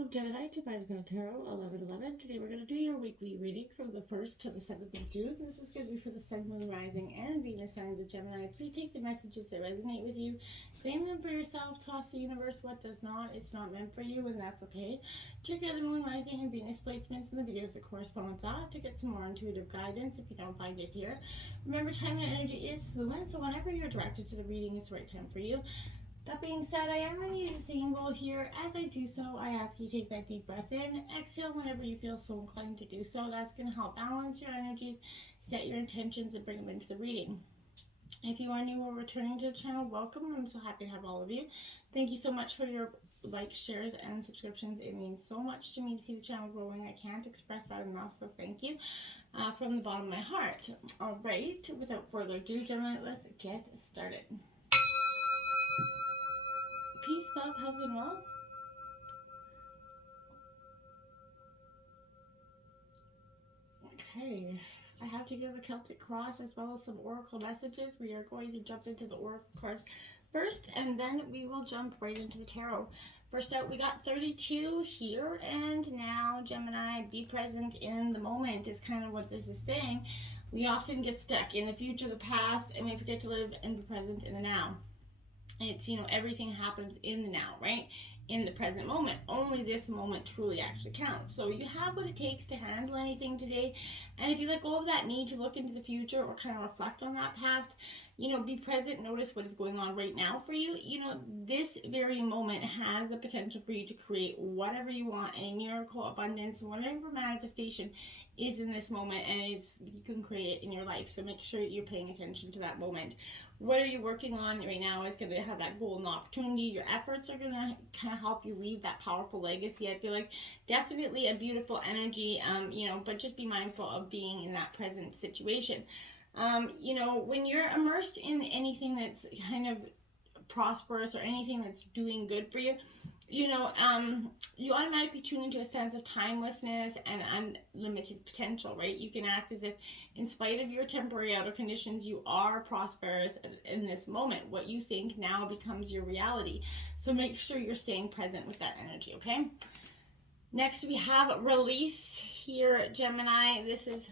Welcome, Gemini, to By the Crown Tarot 11/11. Today we're going to do your weekly reading from the 1st to the 7th of June. This is going to be for the Sun, Moon, Rising, and Venus signs of Gemini. Please take the messages that resonate with you, claim them for yourself, toss the universe what does not. It's not meant for you, and that's okay. Check out the Moon, Rising, and Venus placements in the videos that correspond with that to get some more intuitive guidance if you don't find it here. Remember, time and energy is fluent, so whenever you're directed to the reading, it's the right time for you. That being said, I am going to use a singing bowl here. As I do so, I ask you to take that deep breath in. Exhale whenever you feel so inclined to do so. That's going to help balance your energies, set your intentions, and bring them into the reading. If you are new or returning to the channel, welcome. I'm so happy to have all of you. Thank you so much for your likes, shares, and subscriptions. It means so much to me to see the channel growing. I can't express that enough, so thank you from the bottom of my heart. All right, without further ado, Gemini, let's get started. Peace, love, health, and wealth. Okay, I have to give a Celtic cross as well as some oracle messages. We are going to jump into the oracle cards first, and then we will jump right into the tarot. First out, we got 32 here, and now, Gemini, be present in the moment is kind of what this is saying. We often get stuck in the future, the past, and we forget to live and be present in the now. It's, everything happens in the now, right? In the present moment. Only this moment truly actually counts. So you have what it takes to handle anything today. And if you let go of that need to look into the future or kind of reflect on that past, be present, notice what is going on right now for you. This very moment has the potential for you to create whatever you want. Any miracle, abundance, whatever manifestation is in this moment, and you can create it in your life. So make sure you're paying attention to that moment. What are you working on right now is going to have that golden opportunity. Your efforts are going to kind of help you leave that powerful legacy. I feel like definitely a beautiful energy, but just be mindful of being in that present situation. When you're immersed in anything that's kind of prosperous or anything that's doing good for you, you automatically tune into a sense of timelessness and unlimited potential, right? You can act as if, in spite of your temporary outer conditions, you are prosperous in this moment. What you think now becomes your reality. So make sure you're staying present with that energy, okay? Next, we have release here, Gemini. This is,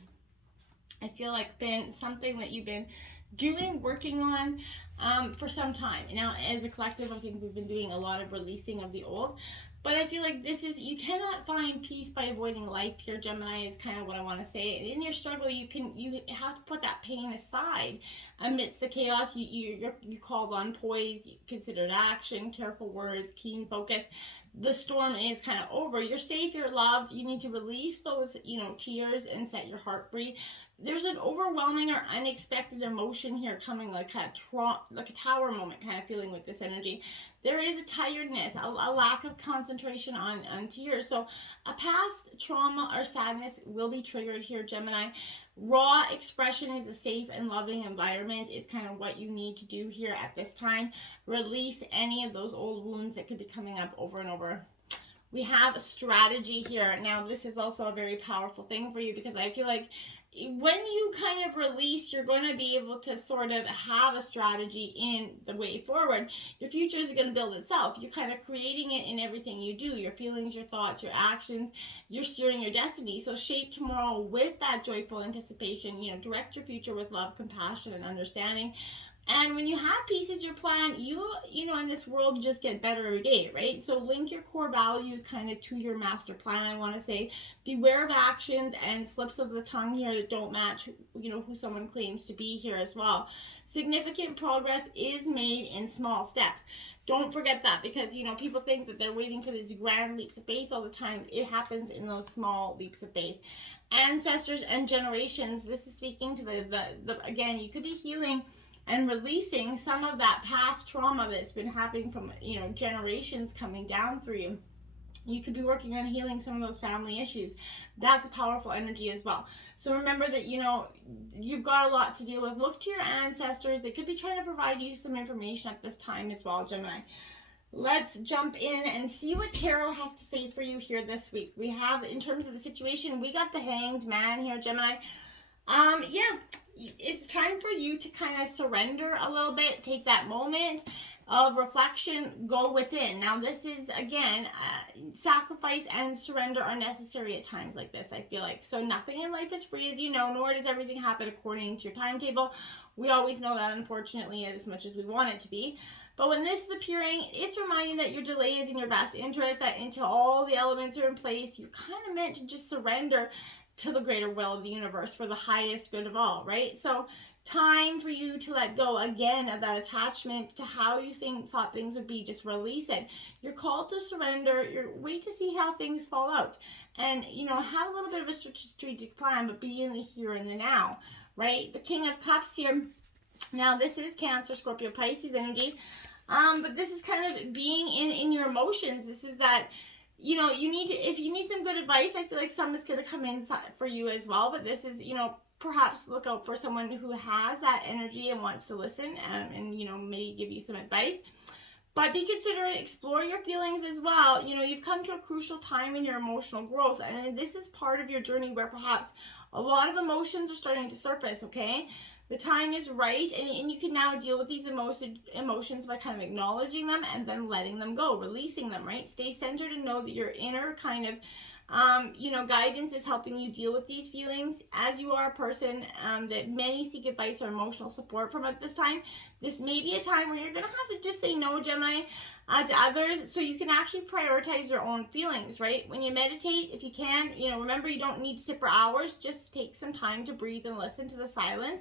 I feel like, been something that you've been working on for some time. Now, as a collective, I think we've been doing a lot of releasing of the old. But I feel like you cannot find peace by avoiding life here, Gemini, is kind of what I want to say. And in your struggle, you have to put that pain aside. Amidst the chaos, you called on poise, considered action, careful words, keen focus. The storm is kind of over. You're safe, you're loved. You need to release those, tears and set your heart free. There's an overwhelming or unexpected emotion here coming, like a tower moment kind of feeling with this energy. There is a tiredness, a lack of concentration on tears. So a past trauma or sadness will be triggered here, Gemini. Raw expression is a safe and loving environment is kind of what you need to do here at this time. Release any of those old wounds that could be coming up over and over. We have a strategy here. Now, this is also a very powerful thing for you because I feel like when you kind of release, you're going to be able to sort of have a strategy in the way forward. Your future is going to build itself. You're kind of creating it in everything you do. Your feelings, your thoughts, your actions. You're steering your destiny. So shape tomorrow with that joyful anticipation. Direct your future with love, compassion, and understanding. And when you have pieces your plan, in this world just get better every day, right? So link your core values kind of to your master plan. I want to say beware of actions and slips of the tongue here that don't match, who someone claims to be here as well. Significant progress is made in small steps. Don't forget that because, people think that they're waiting for these grand leaps of faith all the time. It happens in those small leaps of faith. Ancestors and generations, this is speaking to again, you could be healing and releasing some of that past trauma that's been happening from, generations coming down through you. You could be working on healing some of those family issues. That's a powerful energy as well. So remember that, you've got a lot to deal with. Look to your ancestors. They could be trying to provide you some information at this time as well, Gemini. Let's jump in and see what Tarot has to say for you here this week. We have, in terms of the situation, we got the Hanged Man here, Gemini. It's time for you to kind of surrender a little bit, take that moment of reflection, go within. Now, this is, again, sacrifice and surrender are necessary at times like this, I feel like. So nothing in life is free, as you know, nor does everything happen according to your timetable. We always know that, unfortunately, as much as we want it to be. But when this is appearing, it's reminding that your delay is in your best interest, that until all the elements are in place, you're kind of meant to just surrender to the greater will of the universe for the highest good of all, right? So time for you to let go again of that attachment to how you thought things would be. Just release it. You're called to surrender. You're wait to see how things fall out, and have a little bit of a strategic plan, but be in the here and the now, right? The King of Cups here. Now this is Cancer, Scorpio, Pisces energy, but this is kind of being in your emotions. This is that. You need to, if you need some good advice, I feel like some is going to come in for you as well. But this is, perhaps look out for someone who has that energy and wants to listen and maybe give you some advice. But be considerate, explore your feelings as well. You've come to a crucial time in your emotional growth. And this is part of your journey where perhaps a lot of emotions are starting to surface, okay? The time is right, and you can now deal with these emotions by kind of acknowledging them and then letting them go, releasing them, right? Stay centered and know that your inner kind of, guidance is helping you deal with these feelings. As you are a person that many seek advice or emotional support from at this time, this may be a time where you're going to have to just say no, Gemini, to others, so you can actually prioritize your own feelings, right? When you meditate, if you can, remember you don't need to sit for hours. Just take some time to breathe and listen to the silence.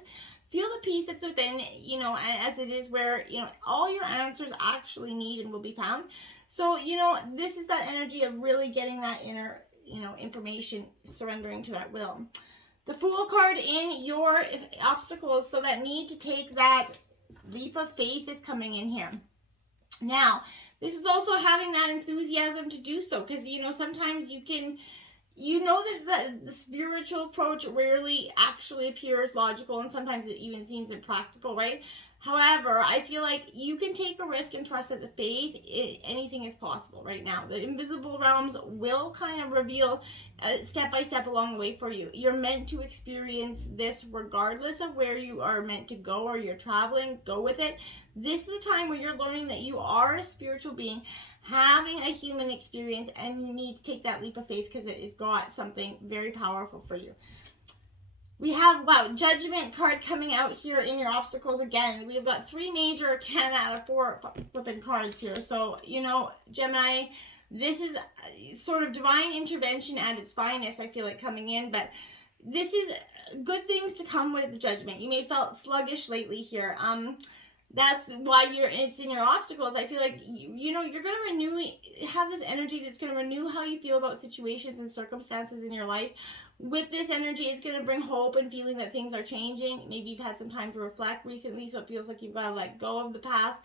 Feel the peace that's within, as it is where, all your answers actually need and will be found. So, this is that energy of really getting that inner, information, surrendering to that will. The Fool card in your obstacles, so that need to take that leap of faith is coming in here. Now, this is also having that enthusiasm to do so, because, sometimes you can... that the spiritual approach rarely actually appears logical, and sometimes it even seems impractical, right? However, I feel like you can take a risk and trust that the faith, anything is possible right now. The invisible realms will kind of reveal step by step along the way for you. You're meant to experience this regardless of where you are meant to go or you're traveling. Go with it. This is a time where you're learning that you are a spiritual being having a human experience, and you need to take that leap of faith because it has got something very powerful for you. We have, Judgment card coming out here in your obstacles again. We've got 3 major arcana out of 4 flipping cards here. So, Gemini, this is sort of divine intervention at its finest, I feel like, coming in. But this is good things to come with the Judgment. You may have felt sluggish lately here. That's why it's in your obstacles. I feel like, you're going to have this energy that's going to renew how you feel about situations and circumstances in your life. With this energy, it's going to bring hope and feeling that things are changing. Maybe you've had some time to reflect recently, so it feels like you've got to let go of the past.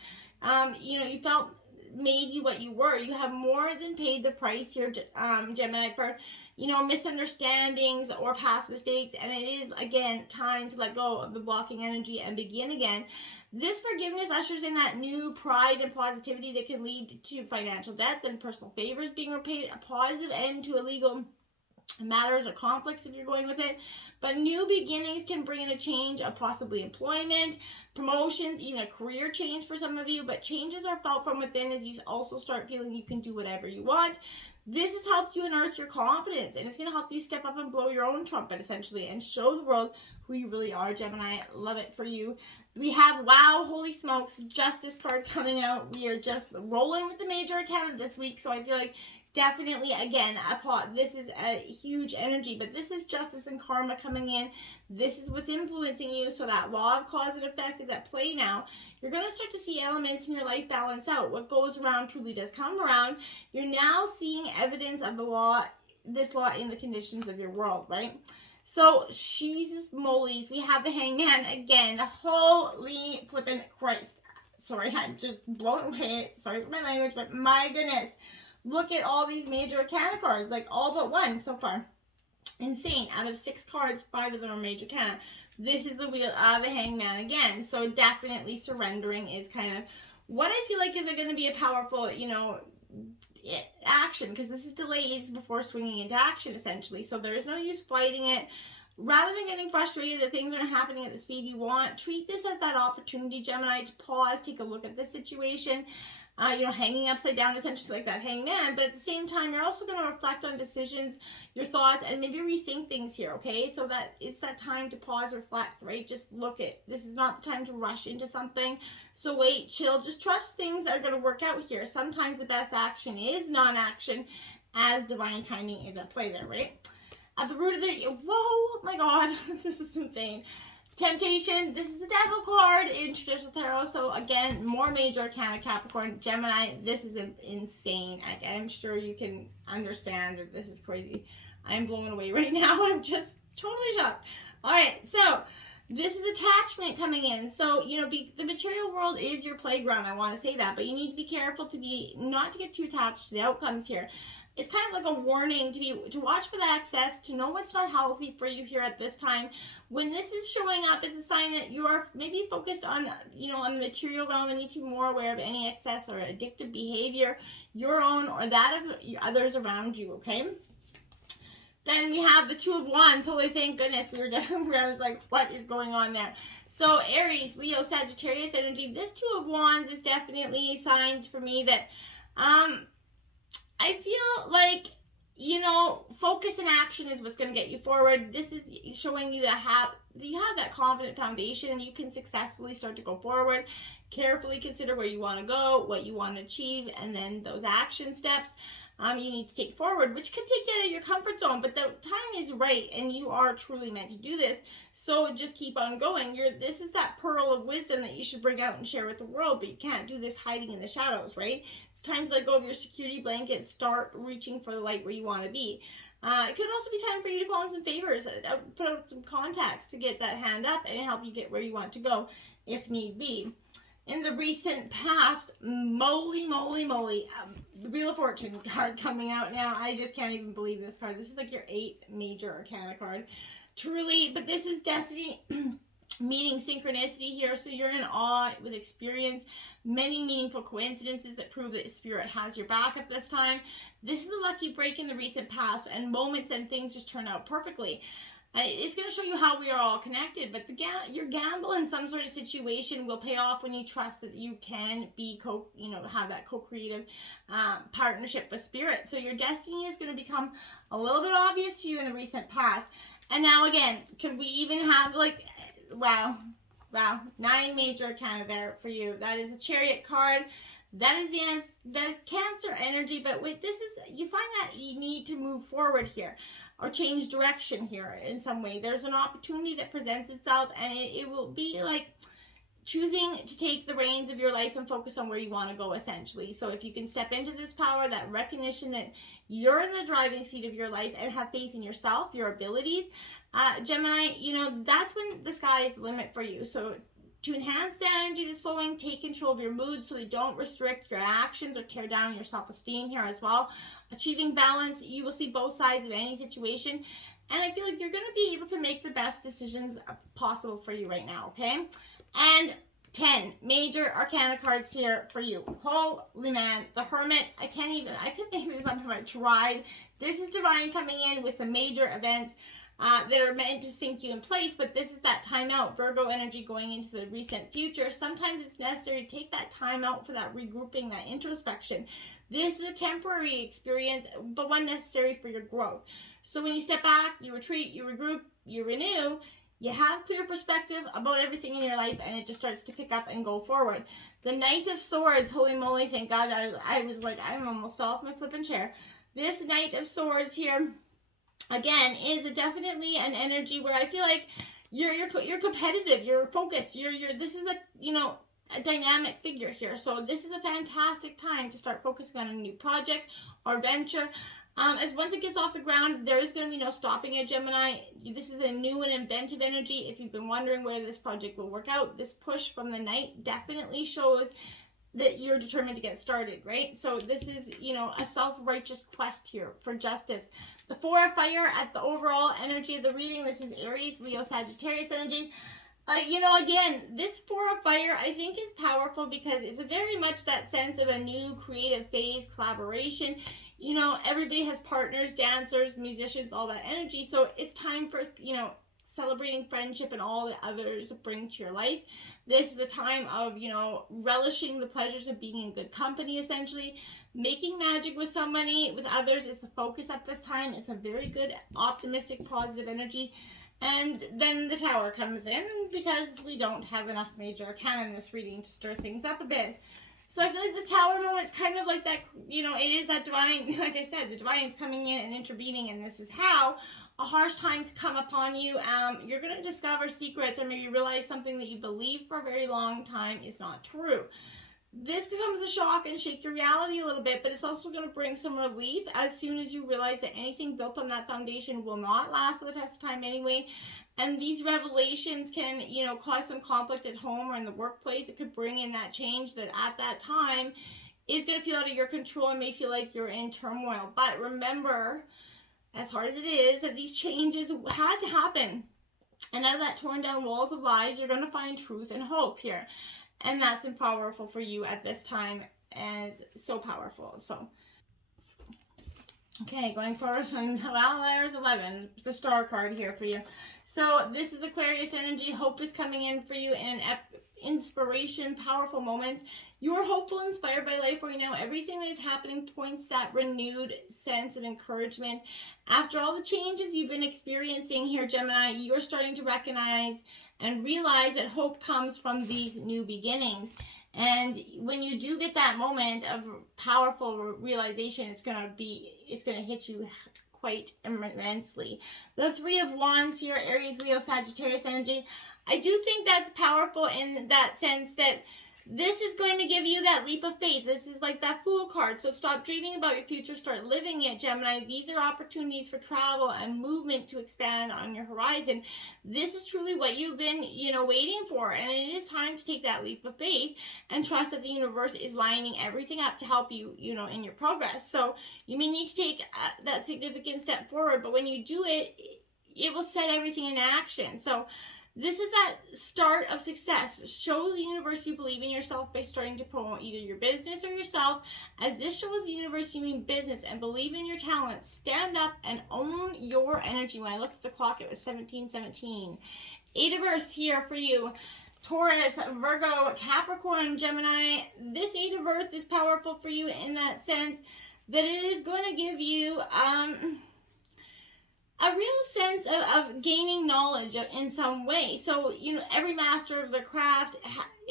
You felt made you what you were. You have more than paid the price here, Gemini, for, misunderstandings or past mistakes. And it is, again, time to let go of the blocking energy and begin again. This forgiveness ushers in that new pride and positivity that can lead to financial debts and personal favors being repaid, a positive end to illegal matters or conflicts if you're going with it. But new beginnings can bring in a change of possibly employment, promotions, even a career change for some of you. But changes are felt from within as you also start feeling you can do whatever you want. This has helped you unearth your confidence, and it's going to help you step up and blow your own trumpet, essentially, and show the world who you really are, Gemini. Love it for you. We have, holy smokes, Justice card coming out. We are just rolling with the major arcana this week, so I feel like definitely, again, this is a huge energy, but this is justice and karma coming in. This is what's influencing you, so that law of cause and effect is at play now. You're going to start to see elements in your life balance out. What goes around truly does come around. You're now seeing evidence of this law in the conditions of your world, right? So, Jesus molies, we have the Hangman again. Holy flippin' Christ. Sorry, I'm just blown away. Sorry for my language, but my goodness. Look at all these major arcana cards, like all but one so far. Insane. Out of 6 cards, 5 of them are major arcana. This is the wheel of the Hangman again. So definitely surrendering is kind of what I feel like is going to be a powerful, action, because this is delays before swinging into action, essentially. So there's no use fighting it Rather than getting frustrated that things aren't happening at the speed you want, treat this as that opportunity, Gemini, to pause, take a look at the situation. Hanging upside down, essentially like that hangman, but at the same time, you're also going to reflect on decisions, your thoughts, and maybe rethink things here, okay? So that it's that time to pause, reflect, right? Just look at, this is not the time to rush into something. So wait, chill, just trust things are going to work out here. Sometimes the best action is non-action, as divine timing is at play there, right? At the root of the, whoa, my God, this is insane. Temptation, this is a devil card in traditional tarot. So again, more major arcana, Capricorn, Gemini, this is insane. I'm sure you can understand that this is crazy. I'm blown away right now. I'm just totally shocked. All right, so this is attachment coming in. So, the material world is your playground. I want to say that, but you need to be careful not to get too attached to the outcomes here. It's kind of like a warning to watch for the excess, to know what's not healthy for you here at this time. When this is showing up, it's a sign that you are maybe focused on, on the material realm, and need to be more aware of any excess or addictive behavior, your own or that of others around you, okay? Then we have the Two of Wands. Holy, thank goodness we were done. I was like, what is going on there? So Aries, Leo, Sagittarius energy. This Two of Wands is definitely a sign for me that, I feel like, focus and action is what's going to get you forward. This is showing you that you have that confident foundation. You can successfully start to go forward. Carefully consider where you want to go, what you want to achieve, and then those action steps you need to take forward, which could take you out of your comfort zone. But the time is right, and you are truly meant to do this. So just keep on going. This is that pearl of wisdom that you should bring out and share with the world, but you can't do this hiding in the shadows, right? It's time to let go of your security blanket, start reaching for the light where you want to be. It could also be time for you to call in some favors, put out some contacts to get that hand up and help you get where you want to go if need be. In the recent past, moly, the Wheel of Fortune card coming out now. I just can't even believe this card. This is like your 8th major arcana card. Truly, but this is destiny meeting synchronicity here. So you're in awe with experience, many meaningful coincidences that prove that Spirit has your back at this time. This is a lucky break in the recent past, and moments and things just turn out perfectly. It's going to show you how we are all connected, but your gamble in some sort of situation will pay off when you trust that you can be have that co-creative partnership with Spirit. So your destiny is going to become a little bit obvious to you in the recent past. And now again, could we even have wow, 9 major arcana there for you. That is a Chariot card. That is Cancer energy, but you find that you need to move forward here or change direction here in some way. There's an opportunity that presents itself, and it will be like choosing to take the reins of your life and focus on where you want to go, essentially. So if you can step into this power, that recognition that you're in the driving seat of your life, and have faith in yourself, your abilities, Gemini, that's when the sky is the limit for you. So to enhance the energy that's flowing, take control of your mood so they don't restrict your actions or tear down your self-esteem here as well. Achieving balance, you will see both sides of any situation. And I feel like you're going to be able to make the best decisions possible for you right now, okay? And 10 major arcana cards here for you. Holy man, the Hermit. I could make this up if I tried. This is divine coming in with some major events that are meant to sink you in place, but this is that time out. Virgo energy going into the recent future. Sometimes it's necessary to take that time out for that regrouping, that introspection. This is a temporary experience, but one necessary for your growth. So when you step back, you retreat, you regroup, you renew, you have clear perspective about everything in your life, and it just starts to pick up and go forward. The Knight of Swords, holy moly, thank God, I was like, I almost fell off my flipping chair. This Knight of Swords here, again, is definitely an energy where I feel like you're competitive, you're focused, this is a dynamic figure here. So this is a fantastic time to start focusing on a new project or venture. As once it gets off the ground, there is going to be no stopping it, Gemini. This is a new and inventive energy. If you've been wondering whether this project will work out, this push from the Knight definitely shows that you're determined to get started, right? So this is, a self-righteous quest here for justice. The Four of Fire at the overall energy of the reading. This is Aries, Leo, Sagittarius energy. Again, this Four of Fire, I think, is powerful because it's very much that sense of a new creative phase, collaboration. Everybody has partners, dancers, musicians, all that energy. So it's time for, celebrating friendship and all that others bring to your life. This is a time of, relishing the pleasures of being in good company, essentially. Making magic with somebody, with others, is the focus at this time. It's a very good, optimistic, positive energy. And then the Tower comes in because we don't have enough major arcana in this reading to stir things up a bit. So I feel like this Tower moment is kind of like that, it is that divine, like I said, the divine is coming in and intervening, and this is how a harsh time to come upon you. You're going to discover secrets, or maybe realize something that you believed for a very long time is not true. This becomes a shock and shake your reality a little bit, but it's also going to bring some relief as soon as you realize that anything built on that foundation will not last the test of time anyway. And these revelations can, cause some conflict at home or in the workplace. It could bring in that change that at that time is going to feel out of your control and may feel like you're in turmoil. But remember, as hard as it is, that these changes had to happen. And out of that torn down walls of lies, you're going to find truth and hope here. And that's powerful for you at this time, and it's so powerful. So, okay, going forward, well, there's 11. It's a star card here for you. So this is Aquarius energy. Hope is coming in for you in inspiration, powerful moments. You are hopeful, inspired by life right now. Everything that is happening points that renewed sense of encouragement. After all the changes you've been experiencing here, Gemini, you're starting to recognize and realize that hope comes from these new beginnings. And when you do get that moment of powerful realization, it's going to hit you quite immensely. The Three of Wands here, Aries, Leo, Sagittarius energy. I do think that's powerful in that sense that this is going to give you that leap of faith. This is like that Fool card. So stop dreaming about your future. Start living it, Gemini. These are opportunities for travel and movement to expand on your horizon. This is truly what you've been, waiting for. And it is time to take that leap of faith and trust that the universe is lining everything up to help you, in your progress. So you may need to take that significant step forward. But when you do it, it will set everything in action. So this is that start of success. Show the universe you believe in yourself by starting to promote either your business or yourself. As this shows the universe you mean business and believe in your talents, stand up and own your energy. When I looked at the clock, it was 17:17. 8 of Earth here for you. Taurus, Virgo, Capricorn, Gemini. This 8 of Earth is powerful for you in that sense that it is going to give you a real sense of gaining knowledge in some way. So, every master of the craft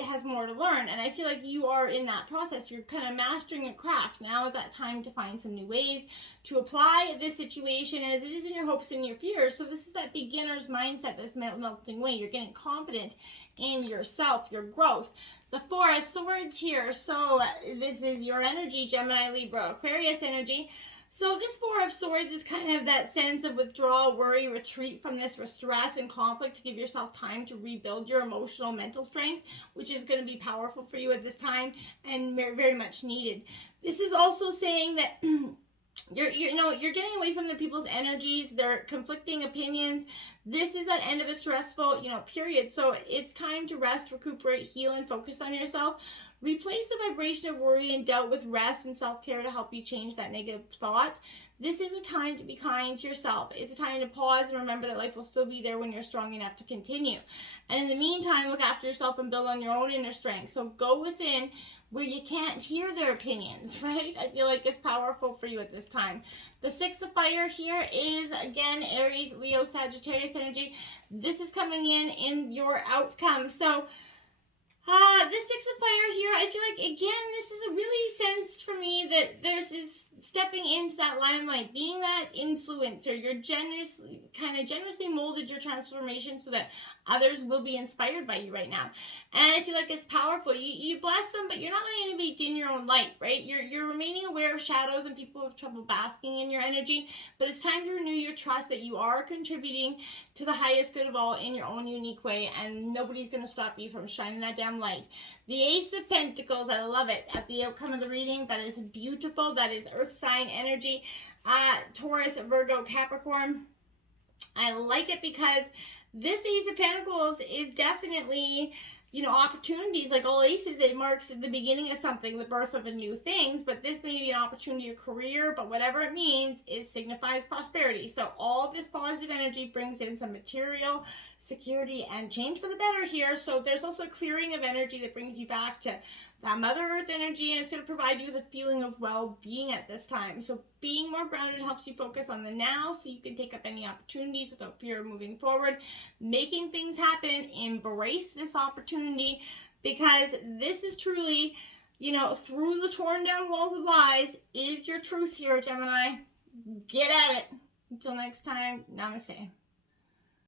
has more to learn. And I feel like you are in that process. You're kind of mastering a craft. Now is that time to find some new ways to apply this situation as it is in your hopes and your fears. So this is that beginner's mindset, this melting away. You're getting confident in yourself, your growth. The Four of Swords here. So this is your energy, Gemini, Libra, Aquarius energy. So this Four of Swords is kind of that sense of withdrawal, worry, retreat from this stress and conflict to give yourself time to rebuild your emotional, mental strength, which is going to be powerful for you at this time and very, very much needed. This is also saying that you're getting away from the people's energies, their conflicting opinions. This is that end of a stressful, period. So it's time to rest, recuperate, heal, and focus on yourself. Replace the vibration of worry and doubt with rest and self-care to help you change that negative thought. This is a time to be kind to yourself. It's a time to pause and remember that life will still be there when you're strong enough to continue. And in the meantime, look after yourself and build on your own inner strength. So go within where you can't hear their opinions, right? I feel like it's powerful for you at this time. The Six of Fire here is, again, Aries, Leo, Sagittarius energy. This is coming in your outcome. So this Six of Fire here, I feel like, again, this is a really sense for me that there's is stepping into that limelight, being that influencer. You're generously molded your transformation so that others will be inspired by you right now. And I feel like it's powerful. You bless them, but you're not letting anybody dim your own light, right? You're remaining aware of shadows and people have trouble basking in your energy, but it's time to renew your trust that you are contributing to the highest good of all in your own unique way, and nobody's going to stop you from shining that damn light. The Ace of Pentacles, I love it. At the outcome of the reading, that is beautiful. That is earth sign energy. Taurus, Virgo, Capricorn. I like it because this Ace of Pentacles is definitely opportunities like all aces, it marks the beginning of something, the birth of a new things, but this may be an opportunity or career, but whatever it means, it signifies prosperity. So all this positive energy brings in some material security and change for the better here. So there's also a clearing of energy that brings you back to that Mother Earth's energy, and it's going to provide you with a feeling of well-being at this time. So being more grounded helps you focus on the now so you can take up any opportunities without fear of moving forward, making things happen. Embrace this opportunity, because this is truly, through the torn down walls of lies is your truth here, Gemini. Get at it. Until next time, namaste.